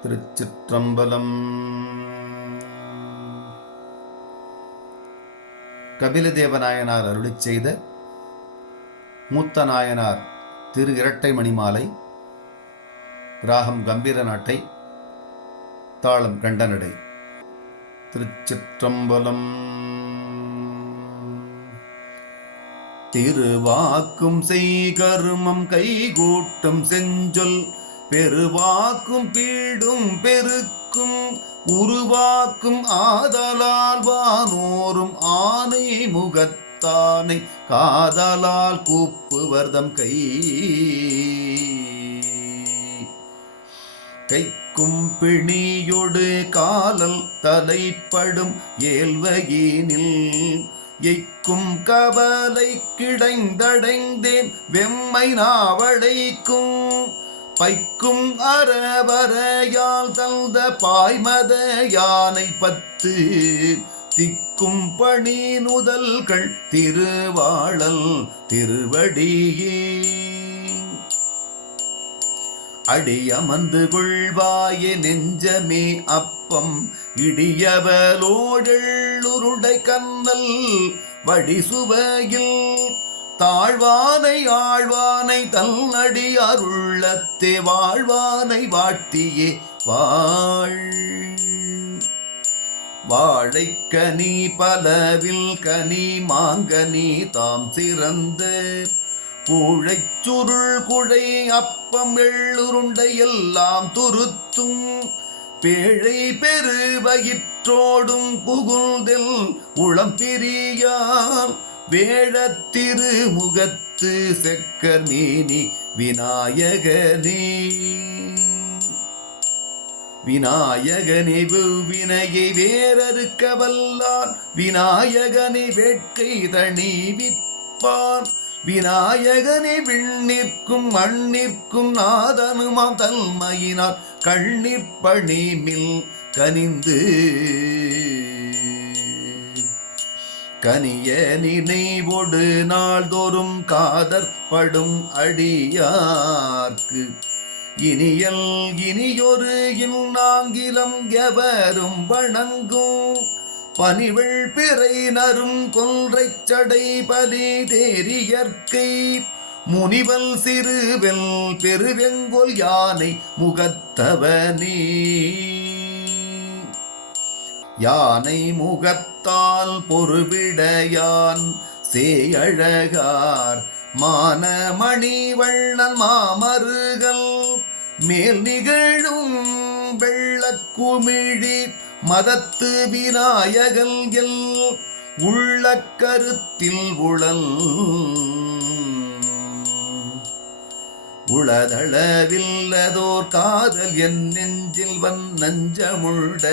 திருச்சிற்றம்பலம். கபிலதேவநாயனார் அருளிச் செய்த மூத்த நாயனார் திரு இரட்டை மணிமாலை. ராகம் கம்பீர நாட்டை, தாளம் கண்டனடை. திருச்சிற்றம்பலம். திருவாக்கும் செய்கருமம் கைகூட்டும் செஞ்சொல் பெருவாக்கும் பீடும் பெருக்கும் உருவாக்கும் ஆதலால் வானோரும் ஆனை முகத்தானை காதலால் கூப்புவர்தம் கைக்கும் பிணியொடு காலல் தலைப்படும் ஏல்வகினில் எய்க்கும் கவலை கிடைந்தடைந்தேன் வெம்மை நாவடைக்கும் பைக்கும் அறவரையால் தந்த பாய்மத யானை 10 திக்கும் பணி நுதல்கள் திருவாழல் திருவடியே அடியமர்ந்து கொள்வாயே நெஞ்சமே அப்பம் இடியவலோடெள்ளுருடை கண்ணல் வடிசுவையில் தாழ்வானை ஆழ்வானை தன்னடி அருள்ளத்தே வாழ்வானை வாட்டியே வாழைக்கனி பலவில் கனி மாங்கனி தாம் சிறந்த கூழைச் சுருள் குழை அப்பம் எள்ளுருண்டை எல்லாம் துருத்தும் பேழை பெரு வயிற்றோடும் புகுந்தில் உளம் பிரியாம் வேழத்திரு முகத்து செக்கர் மேனி விநாயகனே விநாயகனே வினையை வேறறுக்க வல்லான் விநாயகனே வேட்கை தணிவிப்பான் விநாயகனே விண்ணிற்கும் மண்ணிற்கும் நாதனுமாம் தன்மையினார் கண்ணிற்பணிமில் கனிந்து கனிய நினைவொடு நாள்தோறும் காதற்படும் அடியார்க்கு இனியல் இனியொரு இன்னாங்கிலம் எவரும் வணங்கும் பனிவெள் பிறை நரும் கொன்றைச் சடை பலி தேரியற்கை முனிவல் சிறுவெல் பெருவெங்கொல் யானை முகத்தவனே யானை முகத்தால் பொறுவிடையான் சேயழகார் மானமணி வள்ளல் மாமருகல் மேல் நிகழும் வெள்ளக்குமிழி மதத்து விநாயகல் எல் உள்ள கருத்தில் உளதளவில்லதோர் காதல் என் நெஞ்சில் நஞ்சமுள்ள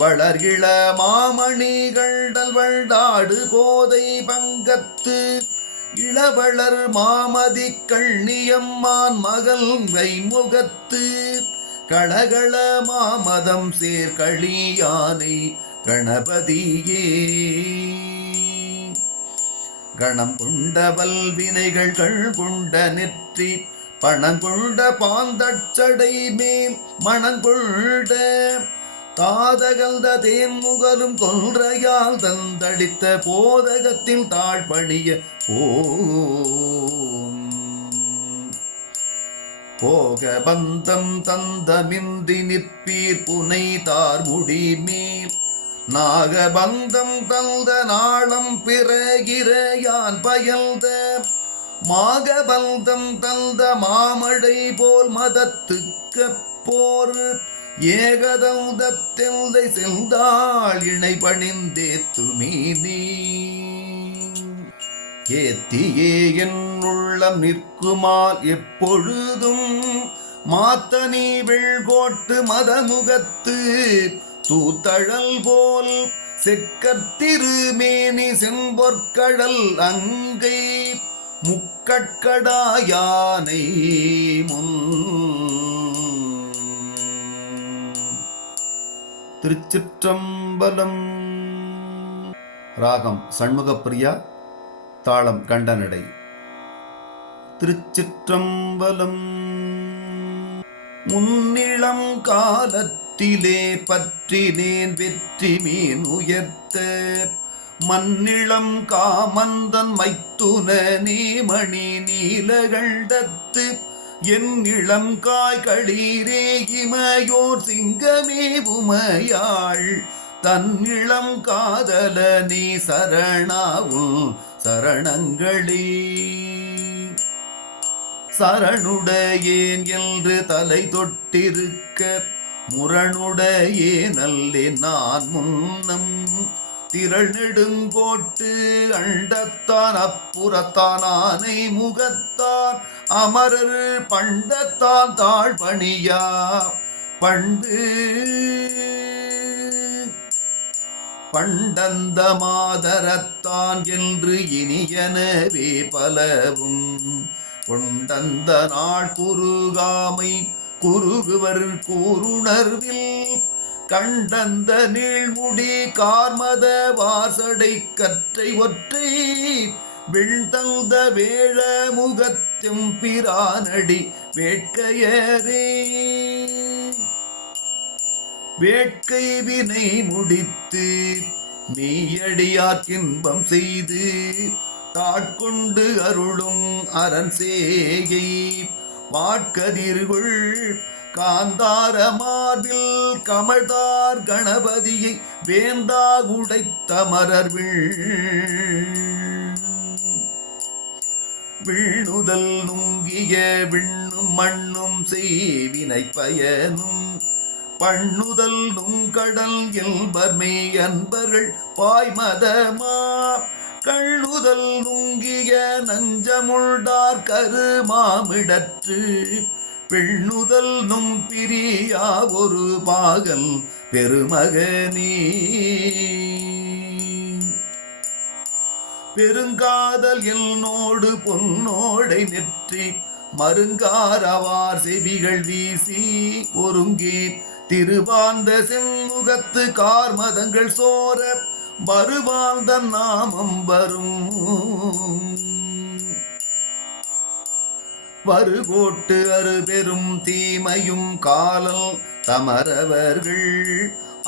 வளர்கிள மாமணிகள் வள்ளாடு கோதை பங்கத்து இளவளர் மாமதி கண்ணியம்மான் மகள் வைமுகத்து களகள மாமதம் சேர்களியானை கணபதியே கணம் கொண்ட வல்வினைகள் கொண்ட நெற்றி பணங்கொண்ட பாந்தச்சடை மேல் மணங்கொண்ட தாதகல்த தேன்முகலும் கொன்றையால் தந்தளித்த போதகத்தில் தாழ்பணிய போக பந்தம் தந்தமின்றி நிற்பீர் புனை தார்முடி மேல் நாகபந்தம் தந்த நாளம் பிறகிறையான் பயல்த மாகபந்தம் தந்த மாமழை போல் மதத்துக்கு போர் ஏகதந்தெந்தை செந்தாள் இணை பணிந்தேத்து மீதி ஏத்தியே என் உள்ளம் நிற்குமால் எப்பொழுதும் மாத்தனி வெள்கோட்டு மதமுகத்து தூத்தழல் போல் செக்கத்திருமேனி செம்பொற்கடல் அங்கை முக்கட்கடாயானை முன். திருச்சிற்றம்பலம். ராகம் சண்முகப்பிரியா, தாளம் கண்டனடை. திருச்சிற்றம்பலம். முன்னிளம் காலத்திலே பற்றினேன் வெற்றி மீன் உயர்த்த மன்னிளம் காமந்தன் மைத்துன நீமணி நீலகண்டத்து என் இளம் காய்களீரே இமையோர் சிங்கமே உமையாள் தன்னிளம் காதல நீ சரணாவும் சரணங்களே சரணுடையேன் என்று தலை தொட்டிருக்க முரணுடையே நல்லே நான் முன்னம் திரள் நெடுங்கோட்டு அண்டத்தான் அப்புறத்தான் ஆனை முகத்தான் அமரர் பண்டத்தான் தாழ்பணியா பண்டு பண்டந்த மாதரத்தான் என்று இனியனவே பலவும் கொண்டந்த நாள் குறுகாமை குறுகுவர் கூருணர்வில் கண்டந்த நீழ்முடி கார்மத வாசடை கற்றை ஒற்றை விண்தந்த வேழ முகத்தும் பிரானடி வேட்கையரே வேட்கை வினை முடித்து மெய்யடியார்க்கின்பம் செய்து தாட்கொண்டு அருளும் அரண் சேயை வாட்கதிர்குள் காந்தார மார்பில் கமழ்தார் கணபதியை வேந்தா உடைத்த மரர்விள் விண்ணுதல் நுங்கிய விண்ணும் மண்ணும் செய்வினை பயனும் பண்ணுதல் நுங்கடல் எல்பர்மை அன்பர்கள் பாய்மதமா கள்ளுதல் நுங்கிய நஞ்சமுள்டார் கருமாமிடற்று பெண்ணுதல் நும் பிரியா ஒரு பாகல் பெருமகனே பெருங்காதல் என்னோடு பொன்னோடை நெற்றி மருங்காரவார் செவிகள் வீசி ஒருங்கே திருவார்ந்த செம்முகத்து கார்மதங்கள் சோர வருவார்ந்த நாமம் வரும் வருகோட்டு அருபெரும் தீமையும் காலல் தமரவர்கள்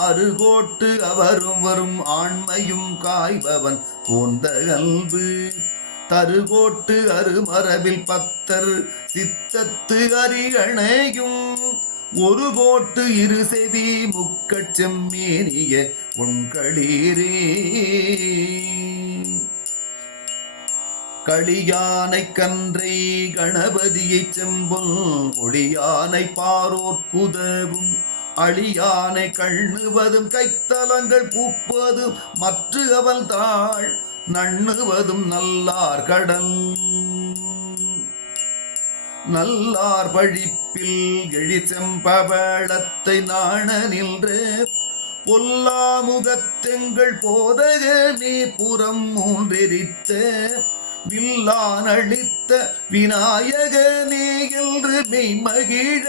அருகோட்டு அவரும் வரும் ஆண்மையும் காய்பவன் போந்த கல்வு தருகோட்டு அருமரபில் பத்தர் சித்தத்து அரியணையும் ஒரு கோட்டு இரு செவி முக்கச் செம்மேனிய உண்களீரே களியானை கன்றை கணபதியை செம்பொல் ஒளியானை பாரோர்க்குதவும் அழியானை கண்ணுவதும் கைத்தலங்கள் பூப்பதும் மற்ற அவள் தாழ் நண்ணுவதும் நல்லார் கடல் நல்லார் பழிப்பில் எழிசெம்பவளத்தை நாண நின்ற பொல்லாமுகத்தெங்கள் போதகனே புறம் மூன்றெரித்த வில்லான் அளித்த விநாயகனே என்று மெய்மகிழ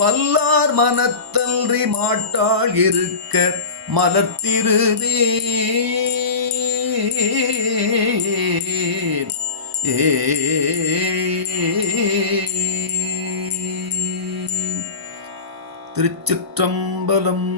வல்லார் மனத்தல்றி மாட்டாள் இருக்க மலர்த்திருவே திருச்சிற்றம்பலம்.